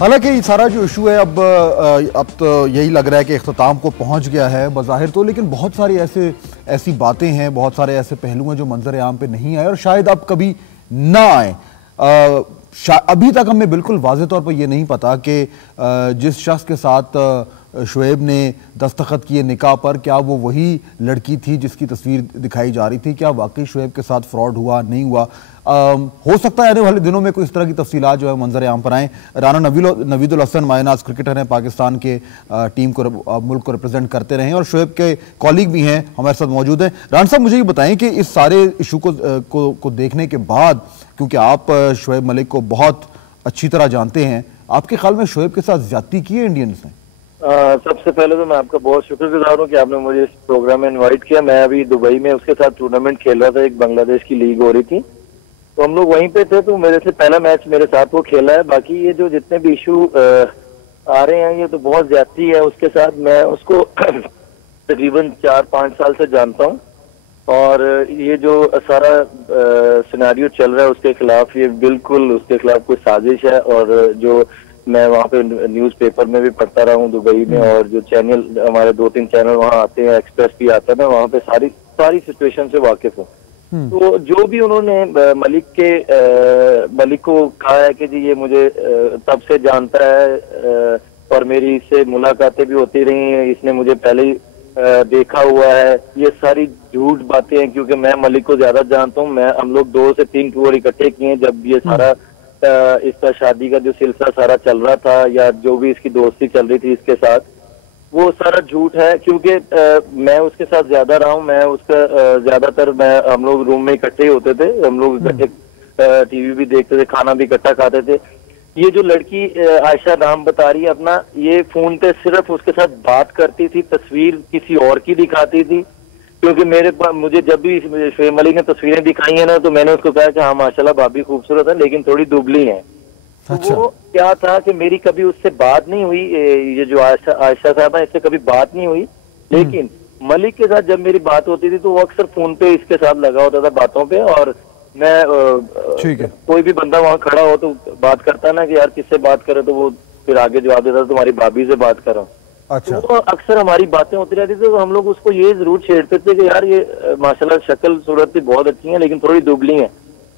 हालांकि सारा जो इशू है अब तो यही लग रहा है कि इख्तिताम को पहुंच गया है बज़ाहिर तो, लेकिन बहुत सारी ऐसी बातें हैं, बहुत सारे ऐसे पहलू हैं जो मंजर आम पे नहीं आए और शायद अब कभी ना आए। अभी तक हमें बिल्कुल वाज़ेह तौर पर यह नहीं पता कि जिस शख्स के साथ शुएब ने दस्तखत किए निकाह पर, क्या वो वही लड़की थी जिसकी तस्वीर दिखाई जा रही थी? क्या वाकई शुएब के साथ फ्रॉड हुआ, नहीं हुआ? हो सकता है आने वाले दिनों में कोई इस तरह की तफसीलात जो है मंजर आम पर आएँ। राना नवीदुल हसन मायनाज क्रिकेटर हैं, पाकिस्तान के टीम को मुल्क को रिप्रेजेंट करते रहे और शुएब के कॉलीग भी हैं, हमारे साथ मौजूद हैं। राना साहब, मुझे ये बताएं कि इस सारे इशू को देखने के बाद, क्योंकि आप शुएब मलिक को बहुत अच्छी तरह जानते हैं, आपके ख्याल में शुएब के साथ ज्यादती की है इंडियंस ने? सबसे पहले तो मैं आपका बहुत शुक्रगुजार हूँ कि आपने मुझे इस प्रोग्राम में इनवाइट किया। मैं अभी दुबई में उसके साथ टूर्नामेंट खेल रहा था, एक बांग्लादेश की लीग हो रही थी, तो हम लोग वहीं पे थे, तो मेरे से पहला मैच मेरे साथ वो खेला है। बाकी ये जो जितने भी इशू आ रहे हैं ये तो बहुत ज्यादती है उसके साथ। मैं उसको तकरीबन 4-5 साल से जानता हूँ और ये जो सारा सिनेरियो चल रहा है उसके खिलाफ, ये बिल्कुल उसके खिलाफ कोई साजिश है। और जो मैं वहाँ पे न्यूज़पेपर में भी पढ़ता रहा हूँ दुबई में, और जो चैनल हमारे 2-3 चैनल वहाँ आते हैं, एक्सप्रेस भी आता है, मैं वहाँ पे सारी सिचुएशन से वाकिफ हूँ। तो जो भी उन्होंने मलिक को कहा है कि जी ये मुझे तब से जानता है और मेरी इससे मुलाकातें भी होती रही हैं, इसने मुझे पहले ही देखा हुआ है, ये सारी झूठ बातें हैं। क्योंकि मैं मलिक को ज्यादा जानता हूँ, हम लोग 2 से 3 टूर इकट्ठे किए हैं जब ये सारा इसका शादी का जो सिलसिला सारा चल रहा था, या जो भी इसकी दोस्ती चल रही थी इसके साथ, वो सारा झूठ है। क्योंकि मैं उसके साथ ज्यादा रहा हूँ, मैं उसका ज्यादातर हम लोग रूम में इकट्ठे होते थे, हम लोग इकट्ठे टीवी भी देखते थे, खाना भी इकट्ठा खाते थे। ये जो लड़की आयशा नाम बता रही है अपना, ये फोन पे सिर्फ उसके साथ बात करती थी, तस्वीर किसी और की दिखाती थी। क्योंकि मुझे जब भी शुएब मलिक ने तस्वीरें दिखाई है ना, तो मैंने उसको कहा कि हाँ माशाल्लाह भाभी खूबसूरत है लेकिन थोड़ी दुबली है। अच्छा। तो वो क्या था कि मेरी कभी उससे बात नहीं हुई, ये जो आयशा साहब है इससे कभी बात नहीं हुई, लेकिन मलिक के साथ जब मेरी बात होती थी तो वो अक्सर फोन पे इसके साथ लगा होता था बातों पे। और मैं कोई भी बंदा वहाँ खड़ा हो तो बात करता ना कि यार किससे बात करे, तो वो फिर आगे जवाब देता तुम्हारी भाभी से बात करो। अच्छा। तो अक्सर हमारी बातें होती रहती थी, तो हम लोग उसको ये जरूर छेड़ते थे कि यार ये माशाल्लाह शक्ल सूरत भी बहुत अच्छी है लेकिन थोड़ी दुबली है।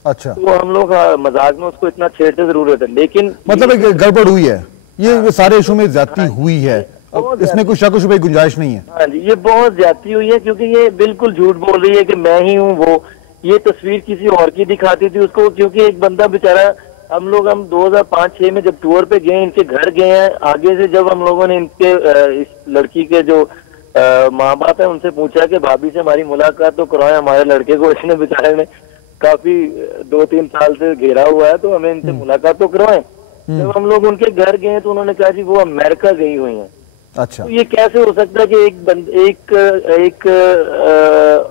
अच्छा। तो हम लोग मजाक में उसको इतना छेड़ते जरूर रहते, लेकिन मतलब एक गड़बड़ हुई है, ये सारे इशू में ज्यादती हुई है, इसमें कोई शक शुबे की गुंजाइश नहीं है। हाँ जी, ये बहुत ज्यादती हुई है क्योंकि ये बिल्कुल झूठ बोल रही है कि मैं ही हूँ वो। ये तस्वीर किसी और की दिखाती थी उसको, क्योंकि एक बंदा बेचारा, हम 2005-6 में जब टूर पे गए, इनके घर गए हैं, आगे से जब हम लोगों ने इनके इस लड़की के जो माँ बाप है उनसे पूछा कि भाभी से हमारी मुलाकात तो करवाए हमारे लड़के को, इसने बेचारे ने काफी 2-3 साल से घेरा हुआ है तो हमें इनसे मुलाकात तो करवाएं। जब हम लोग उनके घर गए तो उन्होंने कहा जी वो अमेरिका गई हुई हैं। अच्छा। तो ये कैसे हो सकता है कि एक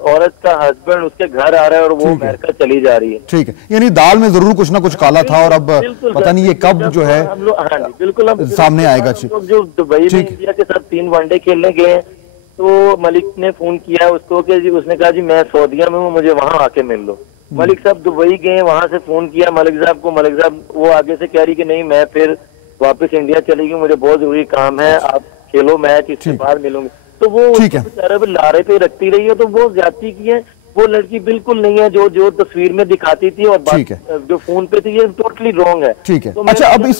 औरत का हस्बैंड उसके घर आ रहा है और वो अमेरिका चली जा रही है? ठीक है, यानी दाल में जरूर कुछ ना कुछ काला था और अब पता नहीं ये कब जो है हम लोग, हाँ जी बिल्कुल, हम सामने आएगा। जो दुबई में इंडिया के साथ 3 वनडे खेलने गए हैं, तो मलिक ने फोन किया उसको कि जी, उसने कहा जी मैं सऊदीया में हूँ, मुझे वहाँ आके मिल लो। मलिक साहब दुबई गए, वहां से फोन किया मलिक साहब को, मलिक साहब वो आगे से कह रही कि नहीं मैं फिर वापस इंडिया चली गई, मुझे बहुत जरूरी काम है, आप खेलो मैच, इसके बाद मिलूंगी। तो वो बेचारे लारे पे रखती रही है, तो वो ज्यादती की है। वो लड़की बिल्कुल नहीं है जो तस्वीर में दिखाती थी और जो फोन पे थी, ये टोटली रॉन्ग है। ठीक है। अच्छा, अब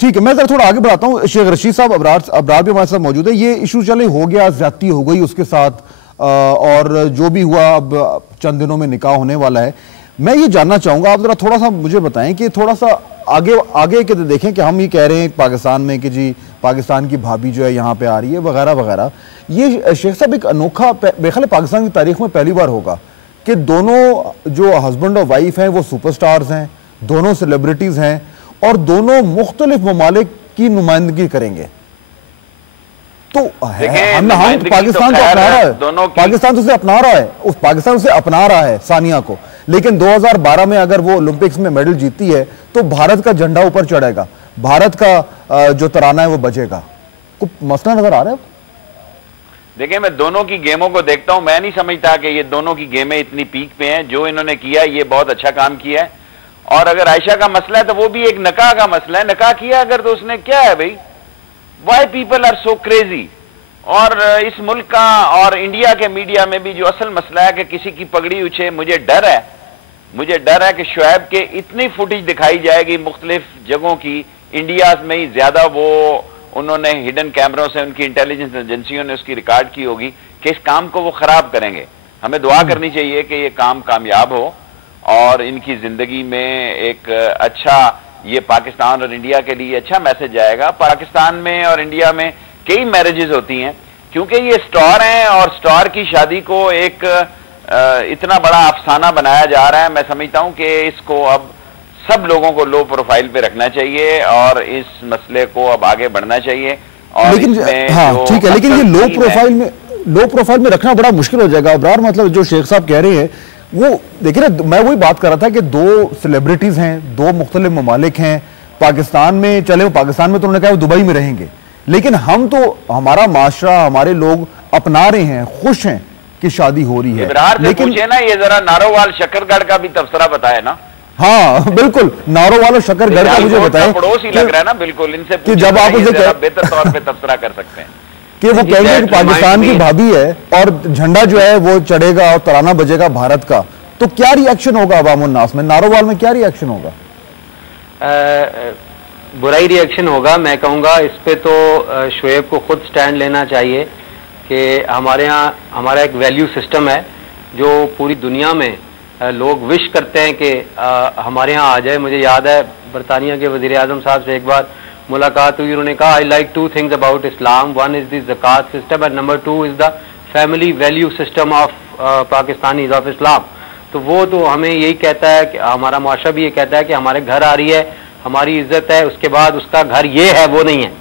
ठीक है, मैं जरा थोड़ा आगे बढ़ाता हूँ। शेख रशीद साहब अबरार भी हमारे साथ मौजूद है। ये इशू चले हो गया, ज्यादती हो गई उसके साथ, और जो भी हुआ अब चंद दिनों में निकाह होने वाला है। मैं ये जानना चाहूंगा, आप जरा थोड़ा सा मुझे बताएं कि थोड़ा सा आगे के देखें कि हम ये कह रहे हैं पाकिस्तान में कि जी पाकिस्तान की भाभी जो है यहाँ पे आ रही है वगैरह वगैरह। ये शेख साहब एक अनोखा, मेरे ख्याल पाकिस्तान की तारीख में पहली बार होगा कि दोनों जो हस्बैंड और वाइफ हैं वो सुपरस्टार्स हैं, दोनों सेलिब्रिटीज हैं और दोनों मुख्तलिफ ममालिक की नुमाइंदगी करेंगे। तो हम पाकिस्तान तो अपना रहा है, पाकिस्तान तो उसे अपना रहा है, उस पाकिस्तान उसे अपना रहा है सानिया को, लेकिन 2012 में अगर वो ओलंपिक्स में मेडल जीतती है तो भारत का झंडा ऊपर चढ़ेगा, भारत का जो तराना है वो बजेगा। कुछ मसला नजर आ रहा है? देखिए, मैं दोनों की गेमों को देखता हूं, मैं नहीं समझता कि ये दोनों की गेमें इतनी पीक पे हैं। जो इन्होंने किया ये बहुत अच्छा काम किया है, और अगर आयशा का मसला है तो वो भी एक निकाह का मसला है। निकाह किया अगर तो उसने क्या है भाई, why people are so crazy. और इस मुल्क का और इंडिया के मीडिया में भी जो असल मसला है कि किसी की पगड़ी उछे, मुझे डर है कि शुएब के इतनी फुटेज दिखाई जाएगी मुख्तलिफ जगहों की, इंडिया में ही ज्यादा वो उन्होंने हिडन कैमरों से, उनकी इंटेलिजेंस एजेंसियों ने उसकी रिकॉर्ड की होगी कि इस काम को वो खराब करेंगे। हमें दुआ करनी चाहिए कि ये काम कामयाब हो और इनकी जिंदगी में एक अच्छा, ये पाकिस्तान और इंडिया के लिए अच्छा मैसेज आएगा। पाकिस्तान में और इंडिया में कई मैरिजेस होती हैं क्योंकि ये स्टार हैं और स्टार की शादी को एक इतना बड़ा अफसाना बनाया जा रहा है। मैं समझता हूं कि इसको अब सब लोगों को लो प्रोफाइल पे रखना चाहिए और इस मसले को अब आगे बढ़ना चाहिए। और लेकिन हाँ ठीक है, लेकिन ये लो प्रोफाइल में रखना बड़ा मुश्किल हो जाएगा अबरार। मतलब जो शेख साहब कह रहे हैं वो देखिए ना, मैं वही बात कर रहा था कि दो सेलिब्रिटीज हैं, दो मुख्तलिफ ममालिक हैं पाकिस्तान में, चले वो पाकिस्तान में तो उन्होंने कहा वो दुबई में रहेंगे, लेकिन हम तो हमारा माशरा, हमारे लोग अपना रहे हैं, खुश हैं कि शादी हो रही है। लेकिन पूछे ना, ये जरा नारोवाल शकरगढ़ का भी तबसरा बताए ना। हाँ बिल्कुल, नारोवाल और शकरगढ़ का मुझे बताया, पड़ोस ही लग रहा है ना बिल्कुल। इनसे कि जब आप उसे बेहतर तौर पे तबसरा कर सकते हैं कि वो कहेंगे कि पाकिस्तान की भाभी है और झंडा जो है वो चढ़ेगा और तराना बजेगा भारत का, तो क्या रिएक्शन होगा अवामुन नास में? नारोवाल में क्या रिएक्शन होगा? बुराई रिएक्शन होगा। मैं कहूँगा इस पे तो शुएब को खुद स्टैंड लेना चाहिए कि हमारे यहाँ हमारा एक वैल्यू सिस्टम है जो पूरी दुनिया में लोग विश करते हैं कि हमारे यहाँ आ जाए। मुझे याद है बरतानिया के वज़ीर आज़म साहब से एक बार मुलाकात हुई, उन्होंने कहा I like two things about Islam, one is the zakat system and number two is the family value system of Pakistanis of Islam. तो वो तो हमें यही कहता है कि हमारा माशरा भी ये कहता है कि हमारे घर आ रही है, हमारी इज्जत है, उसके बाद उसका घर ये है वो नहीं है,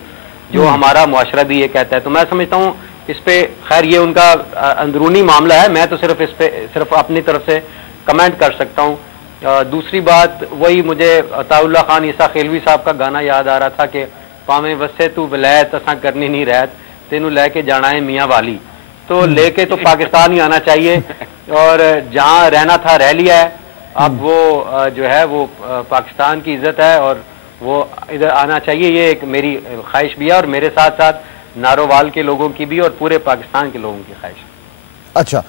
जो हमारा माशरा भी ये कहता है। तो मैं समझता हूँ इस पे खैर ये उनका अंदरूनी मामला है, मैं तो सिर्फ इस पे सिर्फ अपनी तरफ से कमेंट कर सकता हूँ। दूसरी बात, वही मुझे अताउल्ला खान ईसा खेलवी साहब का गाना याद आ रहा था कि पावे वसे तू वलैत असा करनी नहीं रहत, तेनू लेके जाना है मियाँ वाली। तो लेके तो पाकिस्तान ही आना चाहिए और जहाँ रहना था रह लिया है। अब वो जो है वो पाकिस्तान की इज्जत है और वो इधर आना चाहिए, ये एक मेरी ख्वाहिश भी है और मेरे साथ साथ नारोवाल के लोगों की भी और पूरे पाकिस्तान के लोगों की ख्वाहिश। अच्छा।